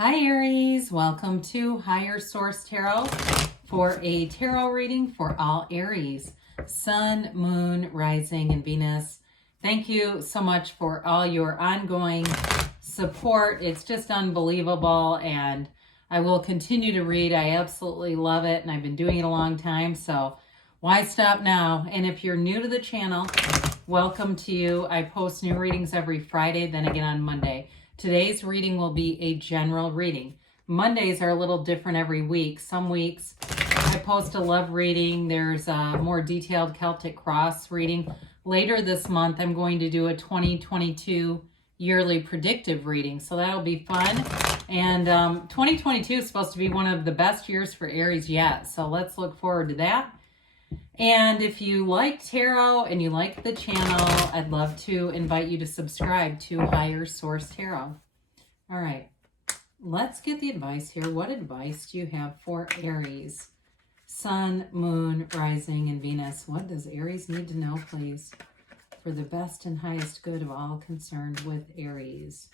Hi Aries, welcome to Higher Source Tarot for a tarot reading for all Aries, Sun, Moon, Rising, and Venus. Thank you so much for all your ongoing support. It's just unbelievable, and I will continue to read. I absolutely love it, and I've been doing it a long time, so why stop now? And if you're new to the channel, welcome to you. I post new readings every Friday, then again on Monday. Today's reading will be a general reading. Mondays are a little different every week. Some weeks I post a love reading. There's a more detailed Celtic Cross reading. Later this month, I'm going to do a 2022 yearly predictive reading. So that'll be fun. And 2022 is supposed to be one of the best years for Aries yet. So let's look forward to that. And if you like tarot and you like the channel, I'd love to invite you to subscribe to Higher Source Tarot. All right, let's get the advice here. What advice do you have for Aries? Sun, Moon, Rising, and Venus. What does Aries need to know, please, for the best and highest good of all concerned with Aries?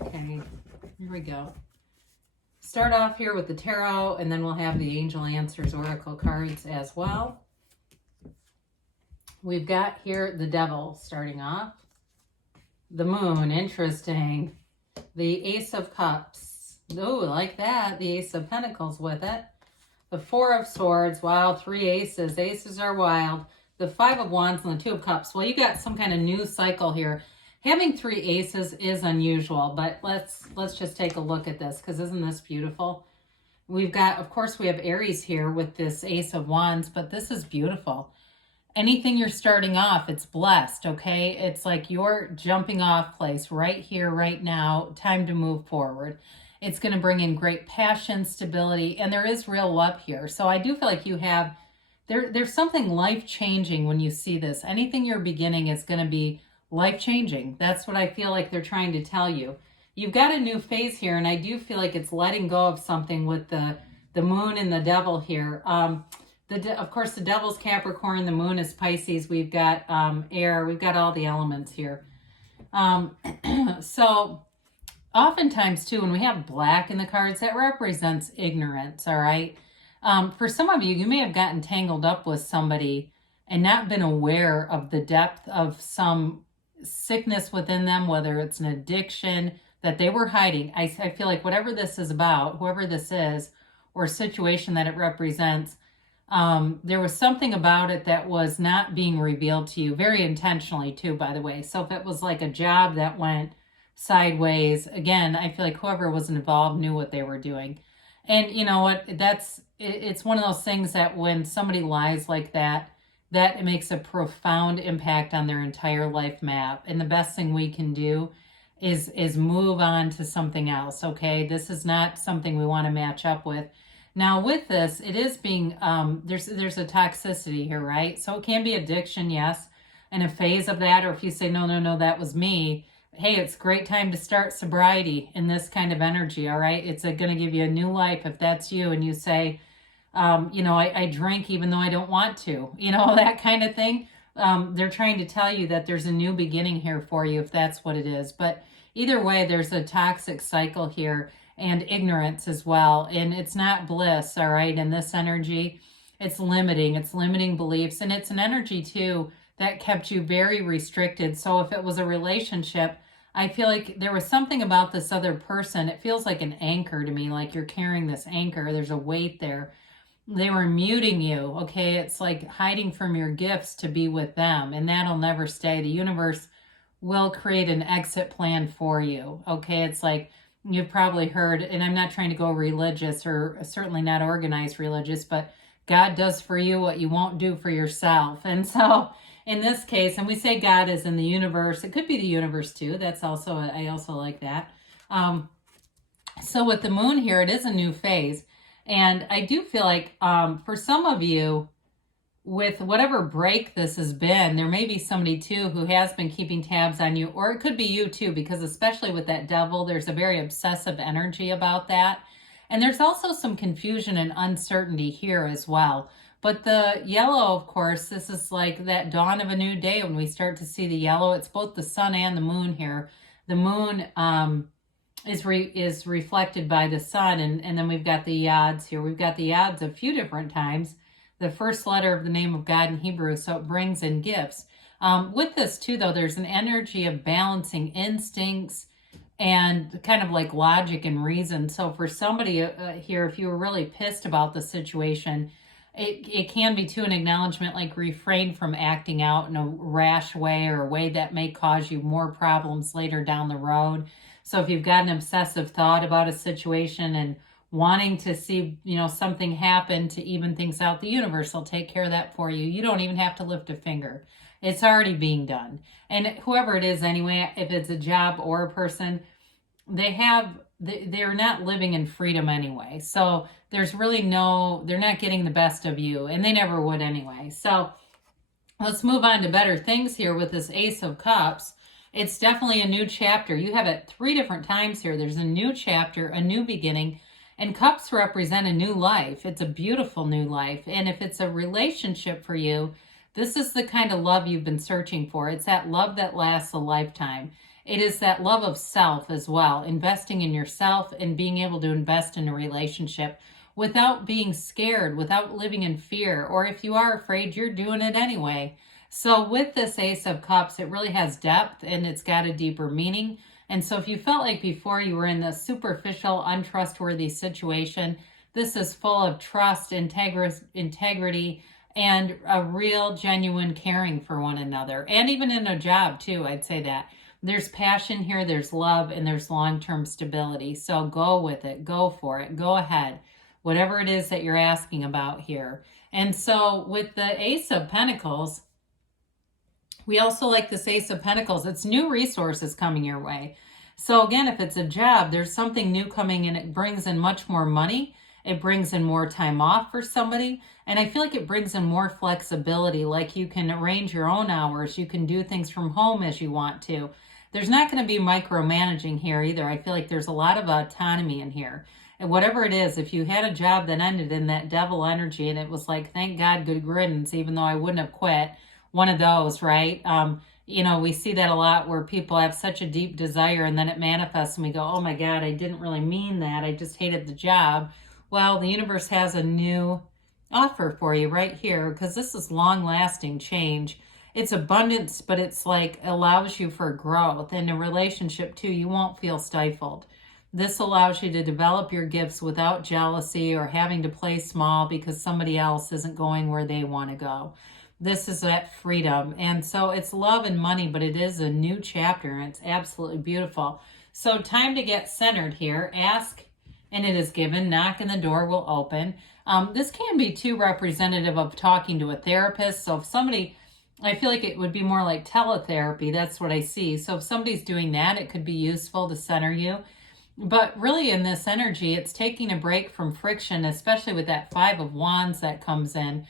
Okay, here we go. Start off here with the tarot, and then we'll have the Angel Answers Oracle cards as well. We've got here the Devil starting off. The Moon, interesting. The Ace of Cups. Oh, like that. The Ace of Pentacles with it. The Four of Swords. Wow, 3 aces. Aces are wild. The Five of Wands and the Two of Cups. Well, you got some kind of new cycle here. Having 3 aces is unusual, but let's just take a look at this, because isn't this beautiful? We've got, of course, we have Aries here with this Ace of Wands, but this is beautiful. Anything you're starting off, it's blessed, okay? It's like your jumping off place right here, right now, time to move forward. It's going to bring in great passion, stability, and there is real love here. So I do feel like you have, there's something life-changing when you see this. Anything you're beginning is going to be life-changing. That's what I feel like they're trying to tell you. You've got a new phase here, and I do feel like it's letting go of something with the Moon and the Devil here. Of course, the Devil's Capricorn, the Moon is Pisces. We've got air. We've got all the elements here. So oftentimes, too, when we have black in the cards, that represents ignorance, all right? For some of you, you may have gotten tangled up with somebody and not been aware of the depth of some sickness within them, whether it's an addiction that they were hiding. I feel like whatever this is about, whoever this is, or situation that it represents, there was something about it that was not being revealed to you, very intentionally too, by the way. So if it was like a job that went sideways, again, I feel like whoever was involved knew what they were doing. And you know what, it's one of those things that when somebody lies like that, that makes a profound impact on their entire life map. And the best thing we can do is move on to something else, okay? This is not something we want to match up with. Now with this, it is being, there's a toxicity here, right? So it can be addiction, yes, and a phase of that. Or if you say, no, that was me. Hey, it's a great time to start sobriety in this kind of energy, all right? It's going to give you a new life if that's you, and you say, I drink even though I don't want to, that kind of thing. They're trying to tell you that there's a new beginning here for you if that's what it is. But either way, there's a toxic cycle here and ignorance as well. And it's not bliss, all right? And this energy, it's limiting beliefs. And it's an energy too that kept you very restricted. So if it was a relationship, I feel like there was something about this other person. It feels like an anchor to me, like you're carrying this anchor. There's a weight there. They were muting you, okay? It's like hiding from your gifts to be with them, and that'll never stay. The universe will create an exit plan for you, okay? It's like you've probably heard, and I'm not trying to go religious or certainly not organized religious, but God does for you what you won't do for yourself. And so in this case, and we say God is in the universe, it could be the universe too. That's also, I also like that. So with the Moon here, it is a new phase. And I do feel like for some of you, with whatever break this has been, there may be somebody too who has been keeping tabs on you, or it could be you too, because especially with that Devil, there's a very obsessive energy about that. And there's also some confusion and uncertainty here as well. But the yellow, of course, this is like that dawn of a new day when we start to see the yellow. It's both the Sun and the Moon here. The Moon is reflected by the sun, and then we've got the yods here. We've got the yods a few different times. The first letter of the name of God in Hebrew, so it brings in gifts. With this too, though, there's an energy of balancing instincts and kind of like logic and reason. So for somebody here, if you were really pissed about the situation, it can be too an acknowledgement, like refrain from acting out in a rash way or a way that may cause you more problems later down the road. So if you've got an obsessive thought about a situation and wanting to see, something happen to even things out, the universe will take care of that for you. You don't even have to lift a finger. It's already being done. And whoever it is anyway, if it's a job or a person, they're not living in freedom anyway. So there's really they're not getting the best of you, and they never would anyway. So let's move on to better things here with this Ace of Cups. It's definitely a new chapter. You have it 3 different times here. There's a new chapter, a new beginning, and cups represent a new life. It's a beautiful new life. And if it's a relationship for you, this is the kind of love you've been searching for. It's that love that lasts a lifetime. It is that love of self as well, investing in yourself and being able to invest in a relationship without being scared, without living in fear, or if you are afraid, you're doing it anyway. So with this Ace of Cups, it really has depth and it's got a deeper meaning. And so if you felt like before you were in this superficial, untrustworthy situation, this is full of trust, integrity, and a real, genuine caring for one another. And even in a job too, I'd say that. There's passion here, there's love, and there's long-term stability. So go with it, go for it, go ahead. Whatever it is that you're asking about here. And so with the Ace of Pentacles, we also like this Ace of Pentacles. It's new resources coming your way. So again, if it's a job, there's something new coming in. It brings in much more money. It brings in more time off for somebody. And I feel like it brings in more flexibility. Like you can arrange your own hours. You can do things from home as you want to. There's not going to be micromanaging here either. I feel like there's a lot of autonomy in here. And whatever it is, if you had a job that ended in that devil energy and it was like, thank God, good riddance, even though I wouldn't have quit, one of those, right? We see that a lot where people have such a deep desire and then it manifests and we go, oh my God, I didn't really mean that. I just hated the job. Well, the universe has a new offer for you right here because this is long-lasting change. It's abundance, but it's like allows you for growth. In a relationship too, you won't feel stifled. This allows you to develop your gifts without jealousy or having to play small because somebody else isn't going where they want to go. This is that freedom. And so it's love and money, but it is a new chapter and it's absolutely beautiful. So time to get centered here. Ask and it is given. Knock and the door will open. This can be too representative of talking to a therapist. So if somebody, I feel like it would be more like teletherapy. That's what I see. So if somebody's doing that, it could be useful to center you. But really in this energy, it's taking a break from friction, especially with that 5 of Wands that comes in.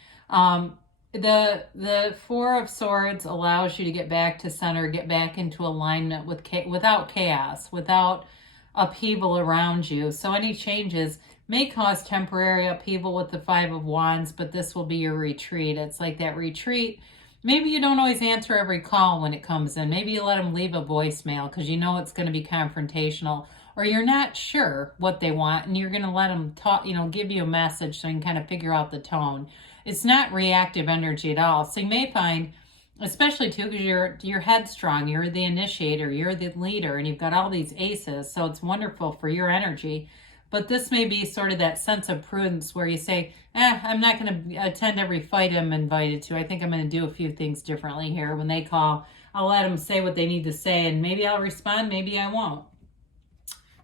The 4 of Swords allows you to get back to center, get back into alignment without chaos, without upheaval around you. So any changes may cause temporary upheaval with the 5 of Wands, but this will be your retreat. It's like that retreat. Maybe you don't always answer every call when it comes in. Maybe you let them leave a voicemail because you know it's going to be confrontational, or you're not sure what they want and you're going to let them talk, give you a message so you can kind of figure out the tone. It's not reactive energy at all. So you may find, especially too, because you're headstrong, you're the initiator, you're the leader, and you've got all these aces. So it's wonderful for your energy. But this may be sort of that sense of prudence where you say, I'm not going to attend every fight I'm invited to. I think I'm going to do a few things differently here. When they call, I'll let them say what they need to say, and maybe I'll respond, maybe I won't.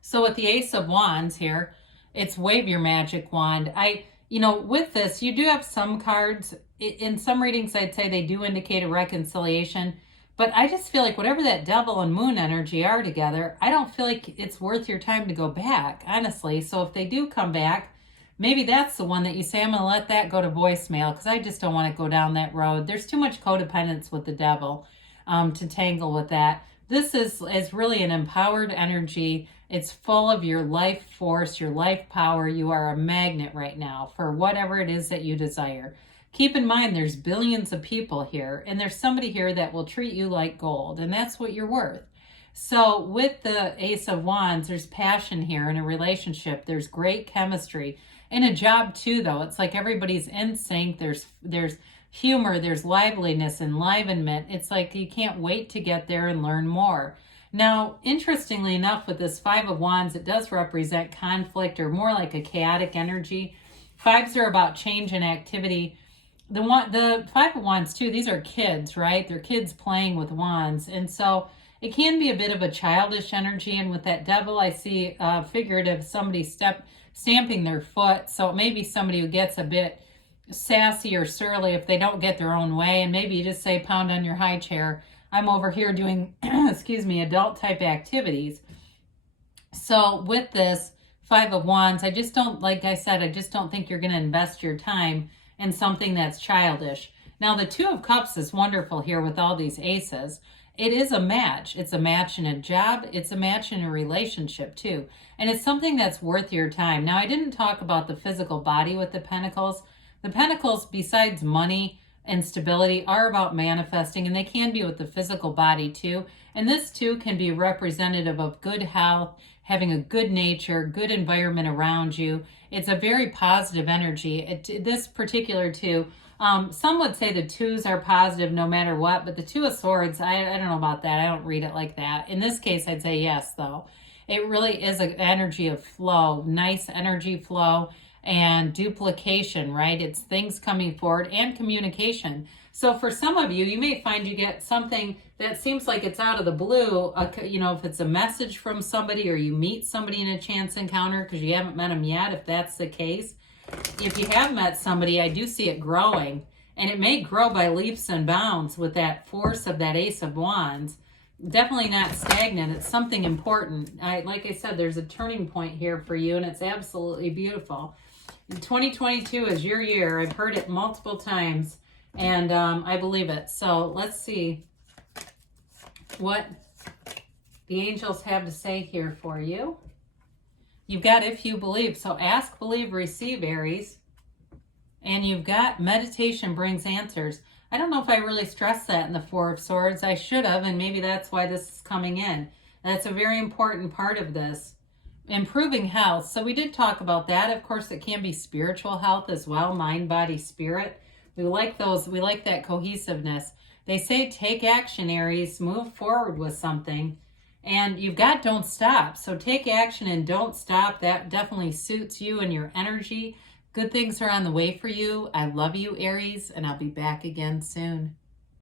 So with the Ace of Wands here, it's wave your magic wand. With this, you do have some cards. In some readings, I'd say they do indicate a reconciliation. But I just feel like whatever that devil and moon energy are together, I don't feel like it's worth your time to go back, honestly. So if they do come back, maybe that's the one that you say, I'm going to let that go to voicemail because I just don't want to go down that road. There's too much codependence with the devil to tangle with that. This is really an empowered energy. It's full of your life force, your life power. You are a magnet right now for whatever it is that you desire. Keep in mind, there's billions of people here, and there's somebody here that will treat you like gold, and that's what you're worth. So with the Ace of Wands, there's passion here in a relationship. There's great chemistry. In a job too, though. It's like everybody's in sync. There's humor, there's liveliness, enlivenment. It's like you can't wait to get there and learn more. Now, interestingly enough, with this Five of Wands, it does represent conflict or more like a chaotic energy. Fives are about change and activity. The Five of Wands too, these are kids, right? They're kids playing with wands. And so it can be a bit of a childish energy. And with that devil, I see figurative somebody stamping their foot. So it may be somebody who gets a bit sassy or surly if they don't get their own way. And maybe you just say, pound on your high chair. I'm over here doing, excuse me, adult type activities. So with this Five of Wands, I just don't, like I said, I just don't think you're going to invest your time in something that's childish. Now, the Two of Cups is wonderful here with all these aces. It is a match. It's a match in a job. It's a match in a relationship too. And it's something that's worth your time. Now, I didn't talk about the physical body with the Pentacles. The Pentacles, besides money and stability, are about manifesting, and they can be with the physical body too. And this too can be representative of good health, having a good nature, good environment around you. It's a very positive energy. This particular two, some would say the twos are positive no matter what, but the Two of Swords, I don't know about that. I don't read it like that. In this case, I'd say yes, though. It really is an energy of flow, nice energy flow and duplication, right? It's things coming forward and communication. So for some of you, you may find you get something that seems like it's out of the blue, if it's a message from somebody or you meet somebody in a chance encounter because you haven't met them yet, if that's the case. If you have met somebody, I do see it growing, and it may grow by leaps and bounds with that force of that Ace of Wands. Definitely not stagnant. It's something important. Like I said, there's a turning point here for you, and it's absolutely beautiful. 2022 is your year. I've heard it multiple times, and I believe it. So let's see what the angels have to say here for you. You've got if you believe. So ask, believe, receive, Aries. And you've got meditation brings answers. I don't know if I really stressed that in the Four of Swords. I should have, and maybe that's why this is coming in. That's a very important part of this. Improving health. So we did talk about that. Of course, it can be spiritual health as well. Mind, body, spirit. We like those. We like that cohesiveness. They say take action, Aries. Move forward with something. And you've got don't stop. So take action and don't stop. That definitely suits you and your energy. Good things are on the way for you. I love you, Aries, and I'll be back again soon.